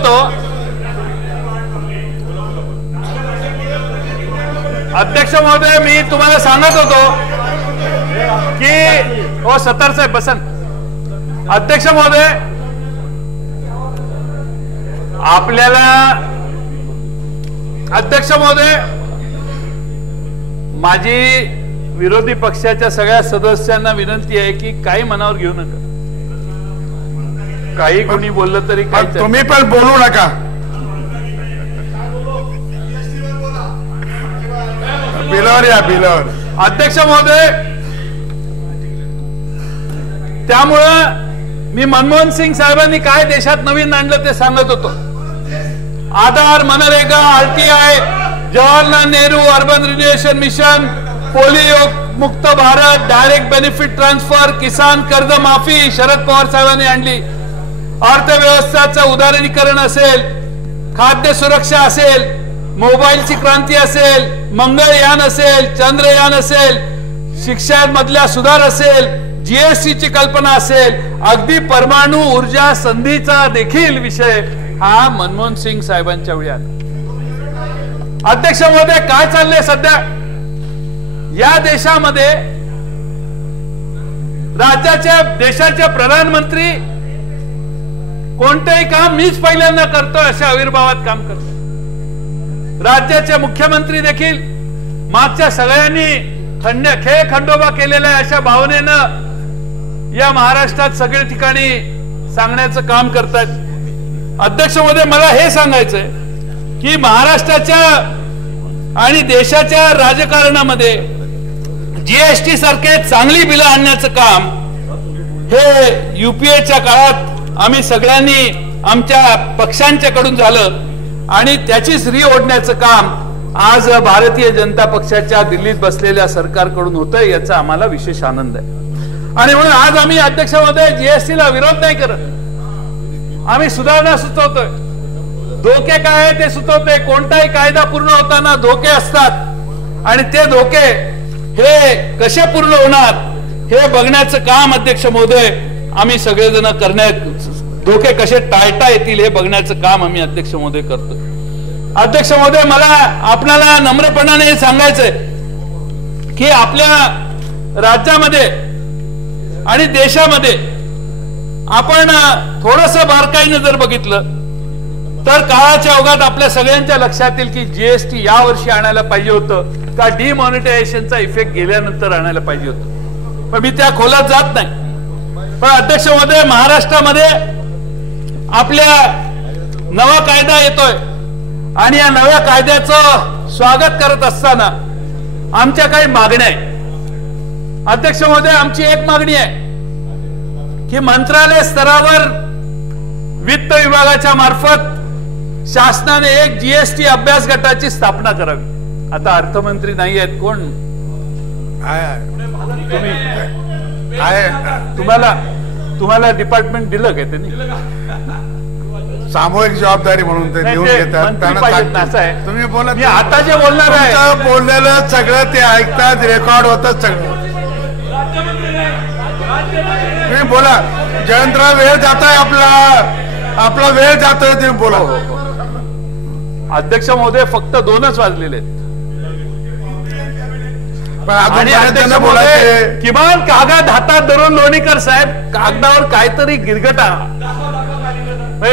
होतो, अध्यक्ष महोदय, मी तुम्हाला सांगत होतो की ओ सत्तार साहेब बसन. अध्यक्ष महोदय, आपल्याला अध्यक्ष महोदय, माझी विरोधी पक्षाच्या सगळ्या सदस्यांना विनंती आहे की काही मनावर घेऊ नका. काही कोणी बोललं तरी काही, तुम्ही पण बोलू नका. बिलावर या, बिलावर. अध्यक्ष महोदय, त्यामुळं मी मनमोहन सिंग साहेबांनी काय देशात नवीन आणलं ते सांगत होतो. Aadhaar, MNREGA, RTI, Jawaharlal Nehru urban renewal mission, polio मुक्त भारत, डायरेक्ट बेनिफिट ट्रान्सफर, किसान कर्ज माफी शरद पवार साहेबांनी आणली. अर्थव्यवस्थेचं उदारीकरण असेल, खाद्य सुरक्षा असेल, मोबाईलची क्रांती असेल, मंगळयान असेल, चंद्रयान असेल, शिक्षणामधल्या सुधार असेल, जीएसटी ची कल्पना असेल, अगदी परमाणु ऊर्जा संधीचा देखील विषय हा मनमोहन सिंग साहेबांच्या वेळी आला. अध्यक्ष महोदय, काय चाललंय सध्या या देशामध्ये? राज्याच्या देशाचे प्रधानमंत्री कोणतेही काम मीच पहिल्यांदा करतो अशा आविर्भावात काम करतो. राज्याचे मुख्यमंत्री देखील मागच्या सगळ्यांनी खेळ खंडोबा केलेल्या अशा भावनेनं या महाराष्ट्रात सगळ्या ठिकाणी सांगण्याचं काम करतात. अध्यक्ष महोदय, मला हे सांगायचंय की महाराष्ट्राच्या आणि देशाच्या राजकारणामध्ये जीएसटी सारखे चांगली बिलं आणण्याचं काम हे युपीएच्या काळात आम्ही सगळ्यांनी आमच्या पक्षांच्याकडून झालं आणि त्याचीच री ओढण्याचं काम आज भारतीय जनता पक्षाच्या दिल्लीत बसलेल्या सरकारकडून होतंय, याचा आम्हाला विशेष आनंद आहे. आणि म्हणून आज आम्ही अध्यक्ष महोदय जीएसटीला विरोध नाही करत, आम्ही सुधारणा सुचवतोय. धोके काय आहे ते सुचवतोय. कोणताही कायदा पूर्ण होताना धोके असतात आणि ते धोके हे कसे पूर्ण होणार हे बघण्याचं काम अध्यक्ष महोदय आम्ही सगळेजण करण्यात, धोके कसे टाळता येतील हे बघण्याचं काम आम्ही अध्यक्ष महोदय करतो. अध्यक्ष महोदय, मला आपल्याला नम्रपणाने सांगायचंय की आपल्या राज्यामध्ये आणि देशामध्ये आपण थोडंसं बारकाईनं जर बघितलं तर काळाच्या ओघात आपल्या सगळ्यांच्या लक्षात येईल की जीएसटी या वर्षी आणायला पाहिजे होतं का डिमॉनिटायझेशनचा इफेक्ट गेल्यानंतर आणायला पाहिजे होतं. पण मी त्या खोलात जात नाही. पण अध्यक्ष महोदय, महाराष्ट्रामध्ये आपल्या नवा कायदा येतोय आणि या नव्या कायद्याचं स्वागत करत असताना आमच्या काही मागण्या आहेत. अध्यक्ष महोदय, आमची एक मागणी आहे की मंत्रालय स्तरावर वित्त विभागाच्या मार्फत शासनाने एक जीएसटी अभ्यास गटाची स्थापना करावी. आता अर्थमंत्री नाही आहेत, कोण तुम्हाला डिपार्टमेंट दिलं काय त्यांनी? सामूहिक जबाबदारी म्हणून ते देऊन घेतात. तुम्ही बोला, मी आता जे बोलणार आहे बोललेलं सगळं ते ऐकतात, रेकॉर्ड होतं सगळं. तुम्ही बोला. जयंतराव, वेळ जाताय आपला वेळ जातोय, तुम्ही बोला. अध्यक्ष महोदय, फक्त 2च वाजलेले आहेत. आणि किमान कागद हातात धरून लोणीकर साहेब कागदावर काहीतरी गिरगटा.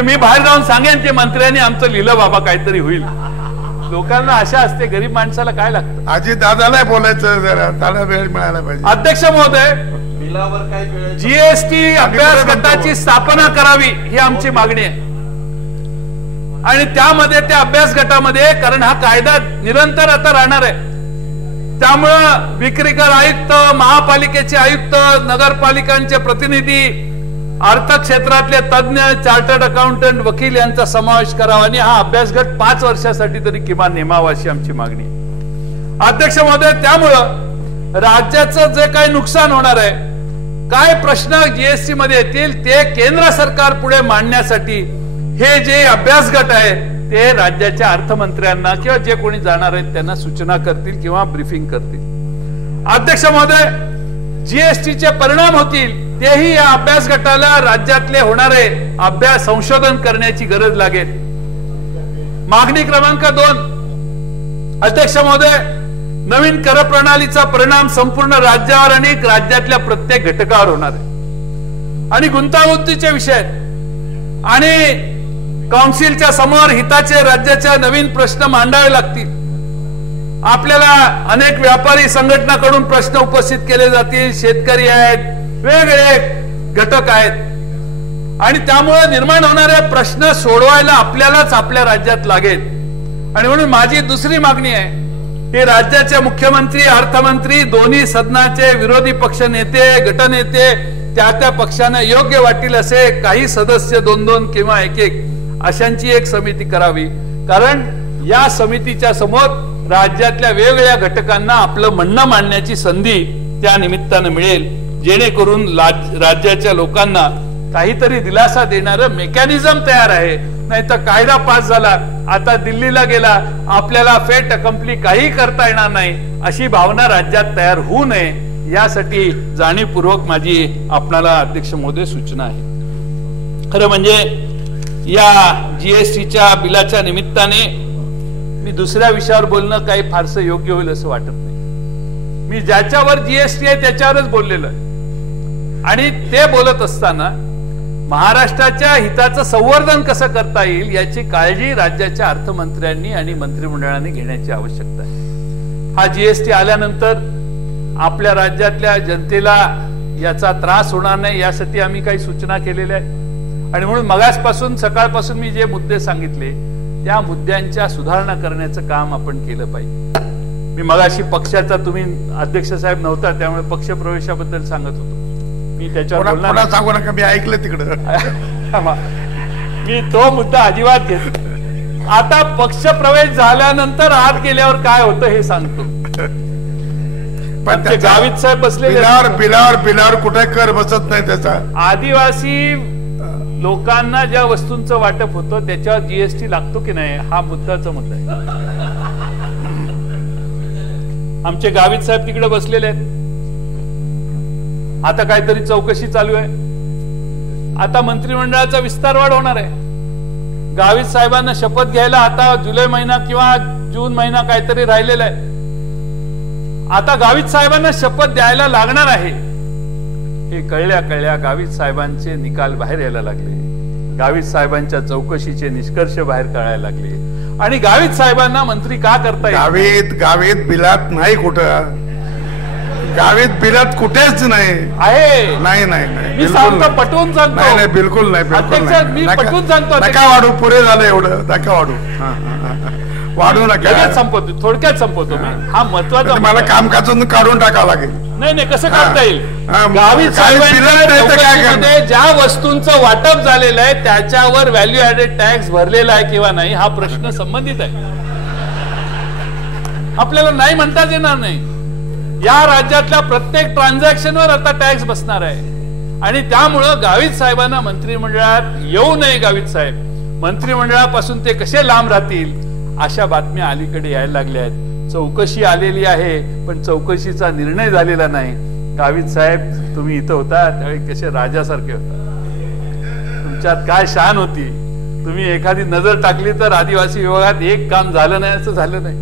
मी बाहेर जाऊन सांगेन की मंत्र्यांनी आमचं लिहिलं बाबा, काहीतरी होईल. लोकांना आशा असते, गरीब माणसाला काय लागतं. अजित दादाला बोलायचं, जरा त्याला वेळ मिळायला पाहिजे. अध्यक्ष महोदय, जीएसटी अभ्यास गटाची स्थापना करावी ही आमची मागणी आहे. आणि त्यामध्ये त्या अभ्यास गटामध्ये, कारण हा कायदा निरंतर आता राहणार आहे, त्यामुळं विक्रीकर आयुक्त, महापालिकेचे आयुक्त, नगरपालिकांचे प्रतिनिधी, अर्थ क्षेत्रातले तज्ञ, चार्टर्ड अकाउंटंट, वकील यांचा समावेश करावा आणि हा अभ्यास गट 5 वर्षासाठी तरी किमान नेमावा अशी आमची मागणी. अध्यक्ष महोदय, त्यामुळं राज्याचं जे काही नुकसान होणार आहे, काय प्रश्न जीएसटी मध्ये येतील ते केंद्र सरकार पुढे मांडण्यासाठी हे जे अभ्यास गट आहे ते राज्याच्या अर्थमंत्र्यांना किंवा जे कोणी जाणार आहेत त्यांना सूचना करतील किंवा ब्रीफिंग करतील. अध्यक्ष महोदय, जीएसटीचे परिणाम होतील तेही या अभ्यास गटाला राज्यातले होणारे अभ्यास संशोधन करण्याची गरज लागेल. मागणी क्रमांक 2, अध्यक्ष महोदय, नवीन कर प्रणालीचा परिणाम संपूर्ण राज्यावर आणि राज्यातल्या प्रत्येक घटकावर होणार आहे आणि गुंतागुंतीचे विषय आणि काउन्सिलच्या समोर हिताचे राज्याच्या नवीन प्रश्न मांडावे लागतील. आपल्याला अनेक व्यापारी संघटनाकडून प्रश्न उपस्थित केले जातील, शेतकरी आहेत, वेगवेगळे घटक आहेत आणि त्यामुळे निर्माण होणारे प्रश्न सोडवायला आपल्यालाच आपल्या राज्यात लागेल. आणि म्हणून माझी दुसरी मागणी आहे की राज्याचे मुख्यमंत्री, अर्थमंत्री, दोन्ही सदनाचे विरोधी पक्ष नेते, गटनेते त्या पक्षांना योग्य वाटेल असे काही सदस्य 2-2 किंवा 1-1 अशांची एक समिती करावी. कारण या समितीच्या समोर राज्यातल्या वेगवेगळ्या घटकांना आपलं म्हणणं मांडण्याची संधी त्या निमित्तानं मिळेल, जेणेकरून राज्याच्या लोकांना काहीतरी दिलासा देणारं मेकॅनिझम तयार आहे. नाही तर कायदा पास झाला, आता दिल्लीला गेला, आपल्याला फेट अकम्प्ली काही करता येणार नाही, अशी भावना राज्यात तयार होऊ नये, यासाठी जाणीवपूर्वक माझी आपणाला अध्यक्ष महोदय सूचना आहे. खरं म्हणजे या जीएसटीच्या बिलाच्या निमित्ताने मी दुसऱ्या विषयावर बोलणं काही फारसं योग्य होईल असं वाटत नाही. मी ज्याच्यावर जीएसटी आहे त्याच्यावरच बोललेलं आहे आणि ते बोलत असताना महाराष्ट्राच्या हिताचं संवर्धन कसं करता येईल याची काळजी राज्याच्या अर्थमंत्र्यांनी आणि मंत्रिमंडळाने घेण्याची आवश्यकता आहे. हा जीएसटी आल्यानंतर आपल्या राज्यातल्या जनतेला याचा त्रास होणार नाही यासाठी आम्ही काही सूचना केलेल्या आहेत आणि म्हणून मगासपासून सकाळपासून मी जे मुद्दे सांगितले त्या मुद्द्यांच्या सुधारणा करण्याचं काम आपण केलं पाहिजे. मी मगाशी पक्षाचा, तुम्ही अध्यक्ष साहेब नव्हता त्यामुळे पक्ष प्रवेशाबद्दल सांगत होतो, मी त्याच्यावर सांगू नका, मी ऐकलं तिकडं. मी तो मुद्दा अजिबात घेत. आता पक्ष प्रवेश झाल्यानंतर आत गेल्यावर काय होतं हे सांगतो. गावित साहेब बसले, बिलावर कुठे कर बसत नाही त्याचा. आदिवासी लोकांना ज्या वस्तूंचं वाटप होतं त्याच्यावर जीएसटी लागतो की नाही हा मुद्दाचा मुद्दा आहे. आमचे गावित साहेब तिकडे बसलेले आहेत. आता काहीतरी चौकशी चालू आहे. आता मंत्रिमंडळाचा विस्तार वाढ होणार आहे. गावित साहेबांना शपथ घ्यायला आता जुलै महिना किंवा जून महिना काहीतरी राहिलेला आहे. आता गावित साहेबांना शपथ द्यायला लागणार आहे हे कळल्या गावित साहेबांचे निकाल बाहेर यायला लागले, गावित साहेबांच्या चौकशीचे निष्कर्ष बाहेर काढायला लागले आणि गावित साहेबांना मंत्री का करता येईल. गावित बिलात नाही, कुठं गावित बिलात कुठेच नाही आहे. नाही मी सांगतो, पटवून सांगतो. नाही, बिलकुल नाही, मी पटवून सांगतो. नका वाढू, पुरे झालं एवढं, नका वाढू, वाढू नका. संपवतो, थोडक्यात संपवतो. हा महत्वाचा, मला कामकाजातून काढून टाकावं लागेल. नाही, कसं काढता येईल. गावित साहेबांच्या ज्या वस्तूंचं वाटप झालेलं आहे त्याच्यावर व्हॅल्यू ऍडेड टॅक्स भरलेला आहे किंवा नाही हा प्रश्न संबंधित आहे. आपल्याला नाही म्हणताच येणार नाही. या राज्यातल्या प्रत्येक ट्रान्झॅक्शनवर आता टॅक्स बसणार आहे आणि त्यामुळं गावित साहेबांना मंत्रिमंडळात येऊ नये. गावित साहेब मंत्रिमंडळापासून ते कसे लांब राहतील अशा बातम्या अलीकडे यायला लागल्या आहेत. चौकशी आलेली आहे पण चौकशीचा निर्णय झालेला नाही. गावित साहेब तुम्ही इथं होता त्यावेळी कसे राजासारखे होता, तुमच्यात काय शान होती. तुम्ही एखादी नजर टाकली तर आदिवासी विभागात एक काम झालं नाही असं झालं नाही.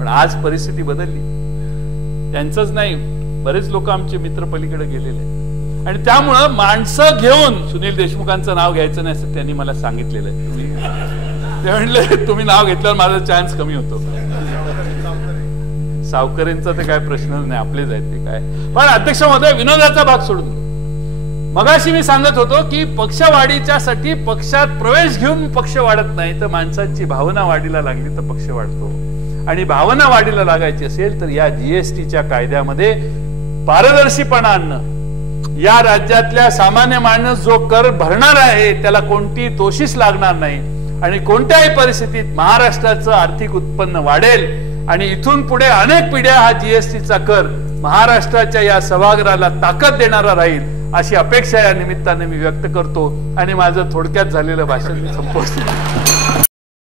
पण आज परिस्थिती बदलली. त्यांचंच नाही, बरेच लोक आमचे मित्र पलीकडे गेलेले आणि त्यामुळं माणसं घेऊन सुनील देशमुखांचं नाव घ्यायचं नाही असं त्यांनी मला सांगितलेलं आहे. ते म्हणले तुम्ही नाव घेतल्यावर माझा चान्स कमी होतो. सावकरेंचा ते काय प्रश्नच नाही, आपलेच आहेत ते काय. पण अध्यक्ष महोदय, विनोदाचा भाग सोडून मगाशी मी सांगत होतो की पक्षवाढीच्या साठी पक्षात प्रवेश घेऊन पक्ष वाढत नाही तर माणसांची भावना वाढीला लागली तर पक्ष वाढतो आणि भावना वाढीला लागायची असेल तर या जीएसटीच्या कायद्यामध्ये पारदर्शीपणा आणणं, या राज्यातल्या सामान्य माणूस जो कर भरणार आहे त्याला कोणती तोशीस लागणार नाही आणि कोणत्याही परिस्थितीत महाराष्ट्राचं आर्थिक उत्पन्न वाढेल आणि इथून पुढे अनेक पिढ्या हा जीएसटीचा कर महाराष्ट्राच्या या सभागृहाला ताकद देणारा राहील अशी अपेक्षा या निमित्ताने मी व्यक्त करतो आणि माझं थोडक्यात झालेलं भाषण मी संपवतो.